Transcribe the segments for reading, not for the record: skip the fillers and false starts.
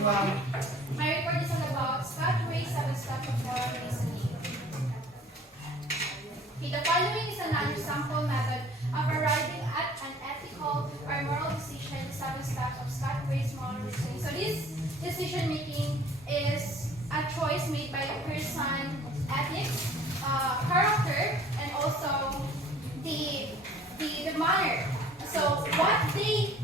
My report is all about Scott Way 7 steps of moral reasoning. Okay, the following is a non-sample method of arriving at an ethical or moral decision, the 7 steps of Scott Way's moral reasoning. So this decision making is a choice made by a person, ethics, character, and also the manner. So what they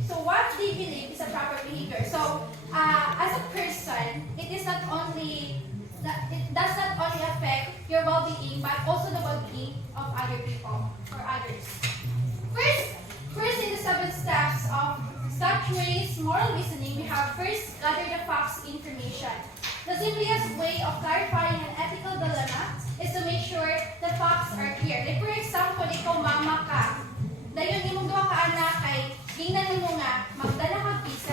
believe is a proper behavior. So as a person, it does not only affect your well-being, but also the well-being of other people or others. First in the 7 steps of Scott Way's moral reasoning, we have first gather the facts information. The simplest way of clarifying an ethical dilemma is to make sure the facts are clear. Like for example, ikaw mama ka. Dayon imong duha ka anak kay gingnan mo nga magdala ka pizza.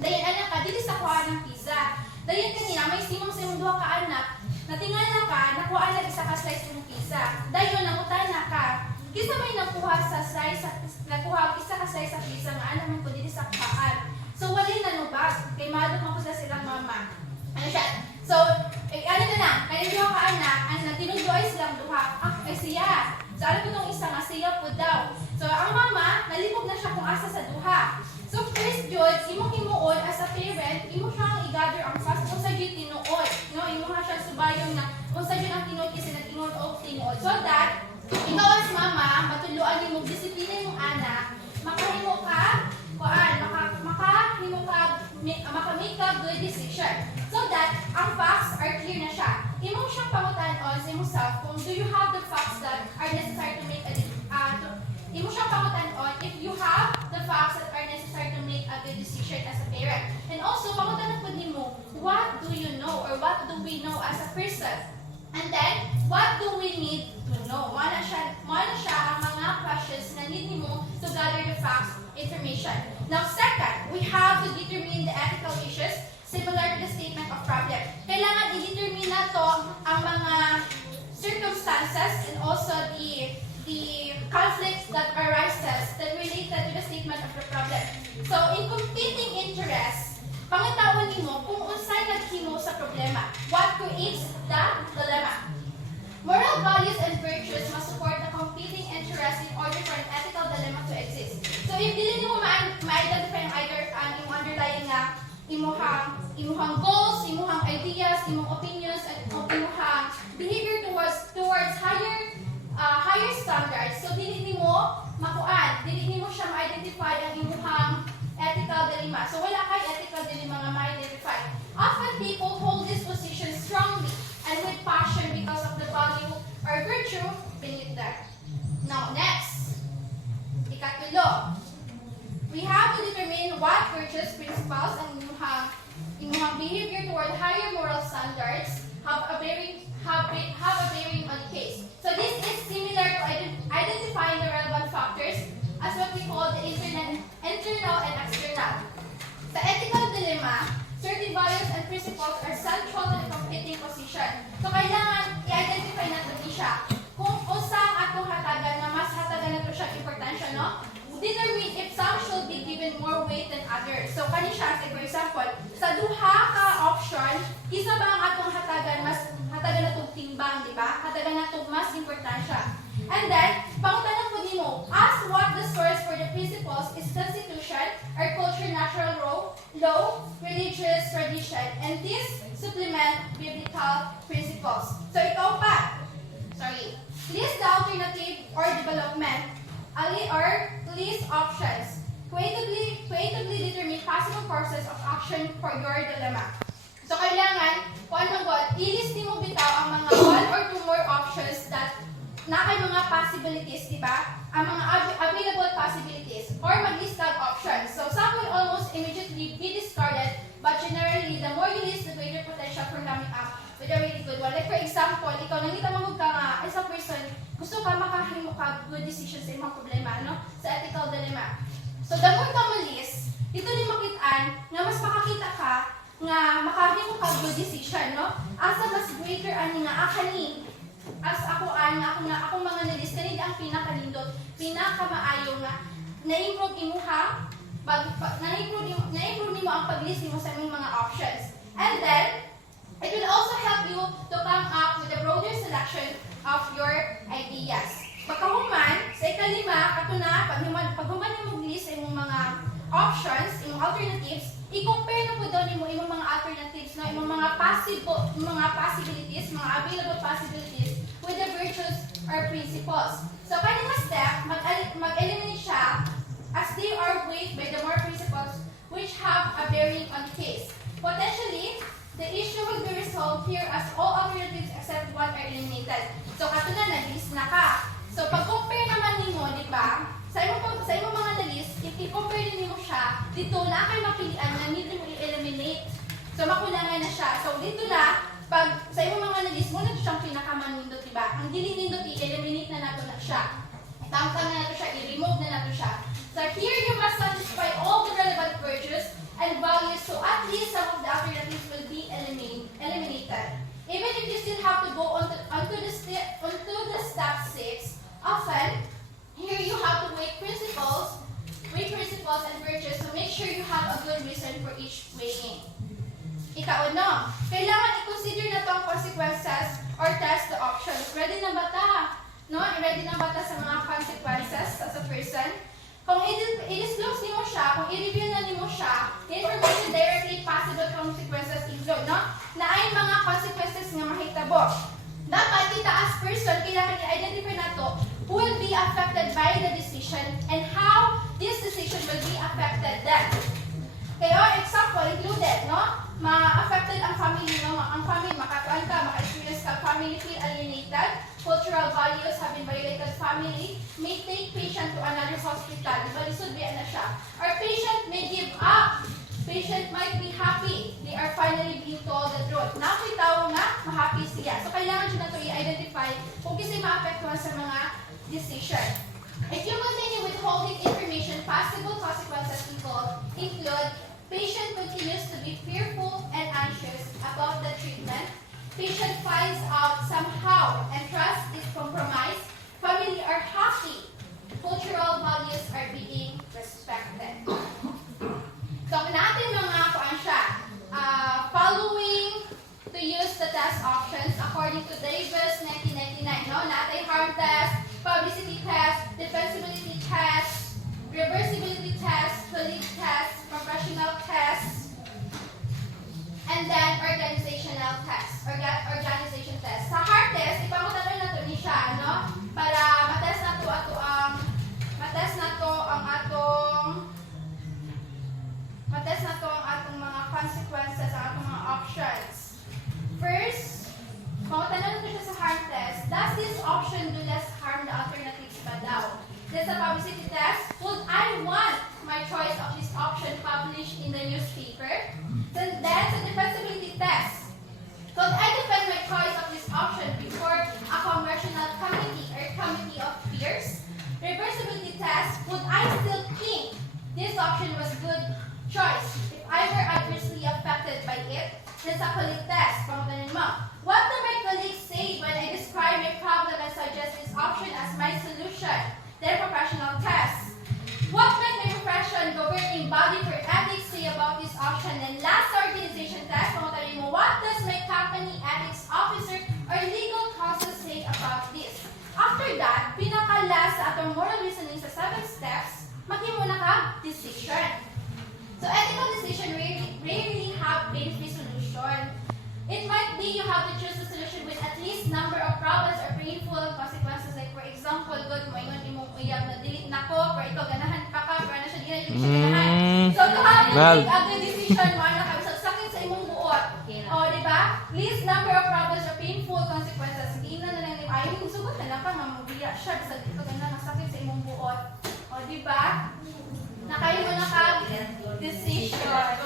Dayon anak ka dili sa kuha ng pizza. Dayon kanina may simong sa imong duha ka anak. Natingala ka, nakuha na isa ka slice ng pizza. Dayon nangutana ka. Kisa may nakuha isa ka slice sa pizza nga ana man ko dili sa kuhaan. So wala na nubag kay madok man ko silang mama. Ano siya? So ano na lang, kay duha ka anak, ang tinuduay silang duha. Ay siya. So, alam ko itong isa nga, siya po daw. So, ang mama, nalibog na siya kung asa sa duha. So, first, George, imong himuon as a parent, imo siyang i-gather ang facts kung sa dyan tinuod. No? Imo nga siya subayong na kung sa dyan ang tinuod kasi nag-ingon o tinuod. So that, ikaw as mama, matuluan mo, disiplina yung anak, makahimo ka, makamake ka good decision. So that, ang facts are clear na siya. Imong siyang pangutan-on sa imong self kung do you have the facts that are necessary to make imo siyang pangutan-on if you have the facts that are necessary to make a good decision as a parent. And also, pangutan-on po nimo, what do you know or what do we know as a person? And then, what do we need to know? Mana siya ang mga questions na need nimo to gather the facts, information. Now, second, we have to determine the ethical issues similar to the statement of problem. Kailangan i-determine na to ang mga circumstances and also the conflicts that arises that related to the statement of the problem. So, in competing interests, pangitawon nimo kung unsay naghimo sa problema. What creates the dilemma? Moral values and virtues must support the competing interests in order for an ethical dilemma to exist. So, if dili nimo ma-identify ang imong underlying nga imuhang goals, imuhang ideas, imong opinions, and imuhang behavior towards higher standards. So dili nimo siya ma-identify ang imuhang ethical dilemma. So wala kay ethical dilemma nga ma-identify. Often people hold this position strongly and with passion because of the value or virtue beneath them. Now next, ikatulo. We have to determine what virtues, principles, and imuhang behavior toward higher moral standards have a bearing on the case. So this is similar to identifying the relevant factors as what we call the internal and external. The ethical dilemma, certain values and principles are central to the competing position. So kailangan i-identify natin siya kung usang atong hatagan na mas hatagan nato siya importansya, no? Determine if some should be given more weight than others. So, kani siya, for example, sa duha ka option, isa ba ang atong hatagan na itong timbang, di ba? Hatagan na itong mas importansya. And then, pangutanan po nimo, ask what the source for the principles is constitution, our culture, natural law, religious tradition, and this supplement biblical principles. So, ikaw pa. List the alternative or development or list options. Creatively determine possible courses of action for your dilemma. So, kailangan, i-list mo bitaw ang mga one or two more options that na kay mga possibilities, di ba? Ang mga available possibilities or mag-list of options. So, some will almost immediately be discarded, but generally, the more you list, the greater potential for coming up with a really good one. Like for example, ikaw nangita magug ka nga as a person, gusto ka makahimo ka good decision sa imong problema, no? Sa ethical dilemma. So, the more ka mo-list, ito ni makitaan nga mas makakita ka nga makahimo ka good decision, no? Asa mas greater ani nga akani as ako akong mga nilist kanid ang pinakanindot, pinakamaayo nga na-improve imuha, na-improve nimo ang pag-list nimo sa imong mga options. And then, it will also help you to come up with a broader selection of your ideas. Pagkahuman, sa ikalima, kato na, paghuman nimo list sa imong mga options, imong alternatives, i-compare na po daw nimo imong mga alternatives, no? Imong mga possibilities, mga available possibilities with the virtues or principles. So, kanina step, mag-eliminate siya as they are weighed by the more principles which have a bearing on the case. Potentially, the issue will be resolved here as all alternatives except one are eliminated. So, kato na, nag-list na ka. So, pag-compare naman nimo, di ba, sa imong mga na-list, i-compare nimo siya, dito na kayo mapilian na need mo i-eliminate. So, makulangan na siya. So, dito na, pag sa imong mga na-list, muna siyang pinakamanindot, di ba? Ang dilindot, i-eliminate na nato na siya. Tangkang na nato siya, i-remove na nato siya. So, here you must satisfy all the relevant virtues and values, so at least some of the alternatives will be eliminated. Even if you still have to go onto the step 6, often here you have to weigh principles and virtues to make sure you have a good reason for each weighing. Ika-uno, kailangan i-consider na itong consequences or test the options. Ready na ba ta? No? Ready na ba ta sa mga consequences as a person? Kung i-disclose nimo siya, kung i-review na nimo siya, the information directly possible consequences include, no? Na ay mga consequences nga mahitabo. Dapat kita as person, kailangan i-identify na to who will be affected by the decision and how this decision will be affected then. Kaya, example included, no? Ma-affected ang family, no? Ang family, makatuan ka, maka-experience ka, family feel alienated, cultural values have been violated, family may take patient to another hospital, diba, lisod ba na siya? Or patient may give up, patient might be happy, they are finally being told the truth. Nakitaw nga, ma-happy siya. So, kailangan siya na ito i-identify kung kasi ma-affectuhan sa mga decision. If you continue withholding information, possible consequences include patient continues to be fearful and anxious about the treatment. Patient finds out somehow and trust is compromised. Family are happy. Cultural values are being respected. So, natin mga kuan siya. Following to use the test options according to Davis 1999. No? Natin harm test, publicity test, defensibility test, reversibility test, colleague test, professional test, and then organizational test, organization test. Sa heart test, ipamutanong na to ni siya, no? Para matest na to ang atong mga consequences, ang atong mga options. First, pamutanong na to siya sa heart test. Does this option do less harm the alternatives ba daw? Then sa publicity test, would I want my choice of this option published in the newspaper? Then sa defensibility test, could I defend my choice of this option before a congressional committee or committee of peers? Reversibility test, would I still think this option was good choice if I were adversely affected by it? Then sa colleague test, pangutanin mo, what do my colleagues say when I describe my problem and suggest this option as my solution? Then professional test, what might my profession, governing body for ethics say about this option? And last organization test, pangutanin mo, what does my company ethics officer or legal counsel say about this? After that, pinaka-last sa atong moral reasoning sa 7 steps, maghimo na ka decision. So ethical decision rarely have pain-free solution. It might be you have to choose a solution with at least number of problems or painful consequences. Like for example, good mo ingon imong uyab na delete nako, pero ikaw ganahan pa ka, pero na siya dili siya ganahan. So to have to make a good decision mo na ka sa sakit sa imong buot. O di ba? Least number of problems or painful consequences. Hindi na lang ni ay yung sugot na lang pa mamubiya siya sa ikaw ganahan sakit sa imong buot. O di ba? Nakayo mo na ka decision.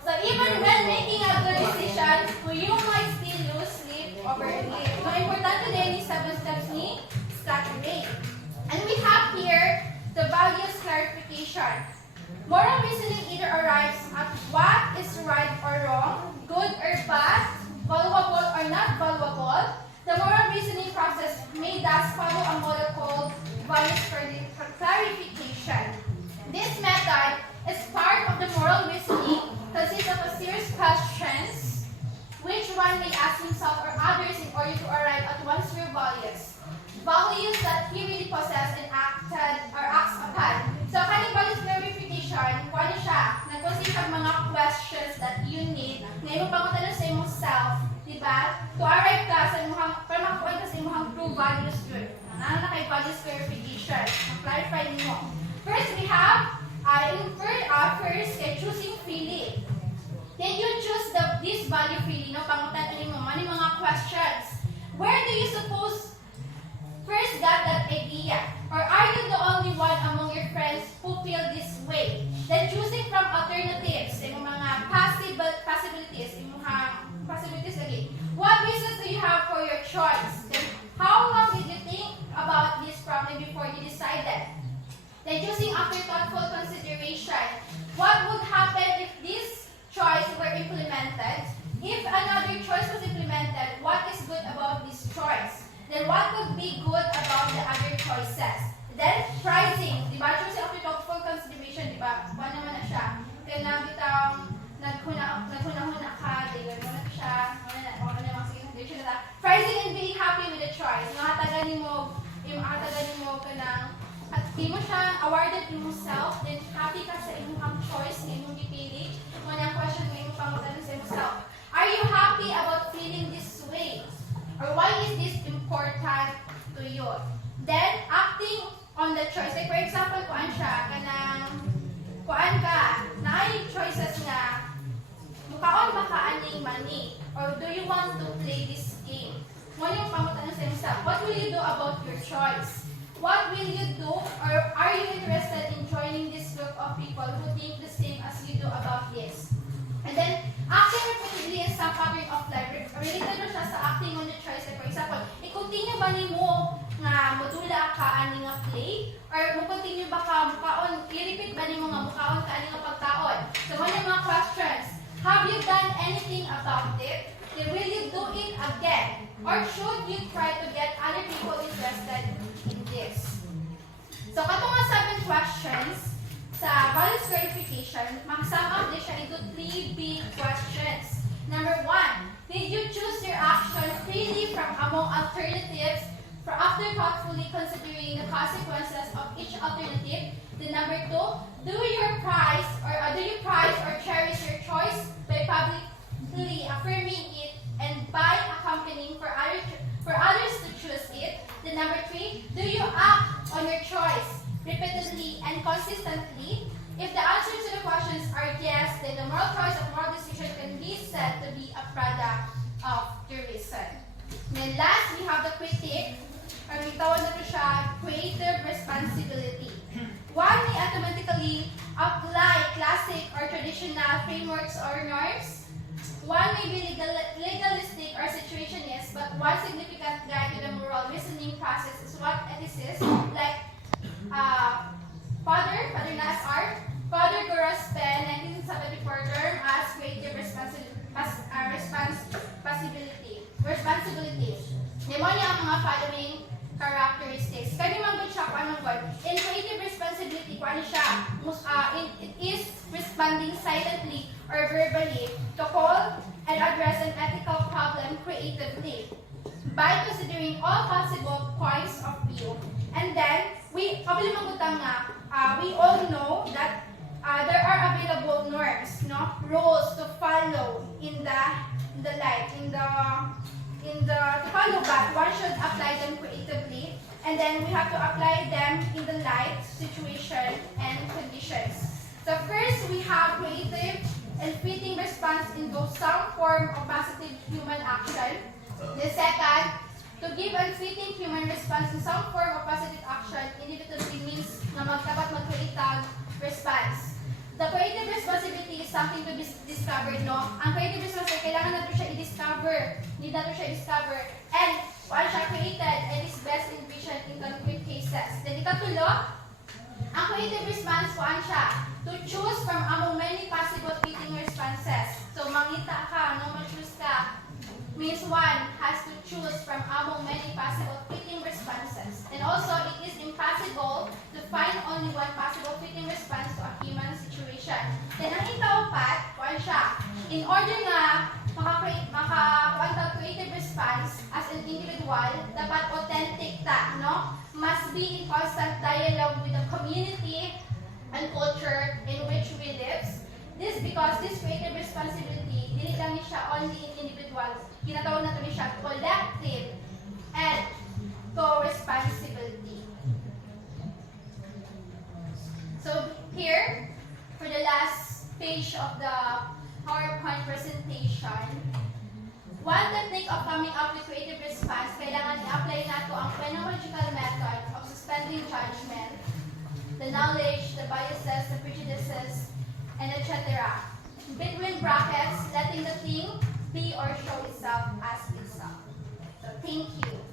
So even when making a good decision, you might still lose sleep over it. So importante din yung 7 steps ni Scott Ray. And we have here the values clarification. Moral reasoning either arrives at what is right or wrong, good or bad, valuable or not valuable. The moral reasoning process may thus follow a model called values clarification. This method is part of the moral reasoning which one may ask himself or others in order to arrive at one's true values. Values that he really possesses and acts upon. So, kaning values clarification, kung ano siya, nag-consist of mga questions that you need na imong pangutan sa imong self, diba? To arrive ka sa imong, para makakuha ka sa imong true values yun. Ano na kay values clarification? Clarify nimo. First, we have, first, choosing freely. Then you choose this value freely, no? Pangutan nimo, mani mga questions. Where do you suppose first got that idea? Or are you the only one among your friends who feel this way? Then choosing from alternatives, yung mga possibilities, again. What reasons do you have for your choice? Then how long did you think about this problem before you decided? Then choosing after thoughtful consideration, what would happen if this choice were implemented? If another choice was implemented, what is good about this choice? Then what could be good about the other choices? Then pricing, di ba? Choosing after thoughtful consideration, di ba? Kuha naman na siya. Kaya nabitang naghuna-huna ka, di ba? Wala na siya. Wala na mga sige consideration na. Pricing and being happy with the choice. Nakataganin mo ka ng at di mo siya awarded in yourself, then happy ka sa imong choice, sa imong gipili. Kung ang question mo imong pangutan sa imong self. Are you happy about feeling this way? Or why is this important to you? Then, acting on the choice. Like for example, kuan ka, naay choices nga, mukaon ba ka aning money? Or do you want to play this game? Mo yung pangutan sa imong self. What will you do about your choice? What will you do, or are you interested in joining this group of people who think the same as you do about this? And then, acting repeatedly in some pattern of life, related na siya sa acting on the choice. Like for example, i-continue ba ni mo nga modula ka ani nga play? Or mo-continue ba ka mukaon, i-repeat ba ni mo nga mukaon ka ani nga pagkaon? So, one yung mga questions. Have you done anything about it? Then will you do it again? Or should you try to get other people interested in this? So, katong nga 7 questions sa values verification, mag-sum up din siya into 3 big questions. Number 1, did you choose your action freely from among alternatives after thoughtfully considering the consequences of each alternative? Then number 2, do you prize or cherish your choice by publicly affirming it and by accompanying for others to choose it? Then number 3, do you act on your choice repeatedly and consistently? If the answers to the questions are yes, then the moral choice of moral decision can be said to be a product of the reason. Then last, we have the critique, or we tawag na ito siya, creative responsibility. One may automatically apply classic or traditional frameworks or norms. One may be legalistic or situationist, but one significant guide to the moral reasoning process is what ethicists like Father Nasr, Father Goras Pen, 1974 term as creative responsibility. Demonya ang mga following characteristics. Kani man gud siya anong word. In creative responsibility, kung ano siya, it is responding silently or verbally to call and address an ethical problem creatively by considering all possible points of view. And then, we all know that there are available norms, no, rules to follow in the life, to follow back. One should apply them creatively, and then we have to apply them in the life, situation, and conditions. So first, we have creative and fitting response involves some form of positive human action. The second, to give and fitting human response in some form of positive action inevitably means na mag-creative response. The creative responsibility is something to be discovered, no? Ang creative responsibility, kailangan natin siya i-discover. Need natin siya i-discover. And, once siya created, and is best envisioned in concrete cases. Then, ikatulo, ang creative response, kuan siya, to choose from among many possible fitting responses. So, mangita ka, no, mag-choose ka, means one has to choose from among many possible fitting responses. And also, it is impossible to find only one possible fitting response to a human situation. Then, ang ikaapat, kuan siya, in order nga creative response as an individual, dapat authentic ta, no? Must be in constant dialogue with the community and culture in which we live. This because this creative responsibility, dili lang ni siya only in individuals, kinatawag nato ni siya collective and co-responsibility. So here, for the last page of the PowerPoint presentation, one technique of coming up with creative response, kailangan i-apply nato ang phenomenological method of suspending judgment, the knowledge, the biases, the prejudices, and etc. Between brackets, letting the thing be or show itself as itself. So thank you.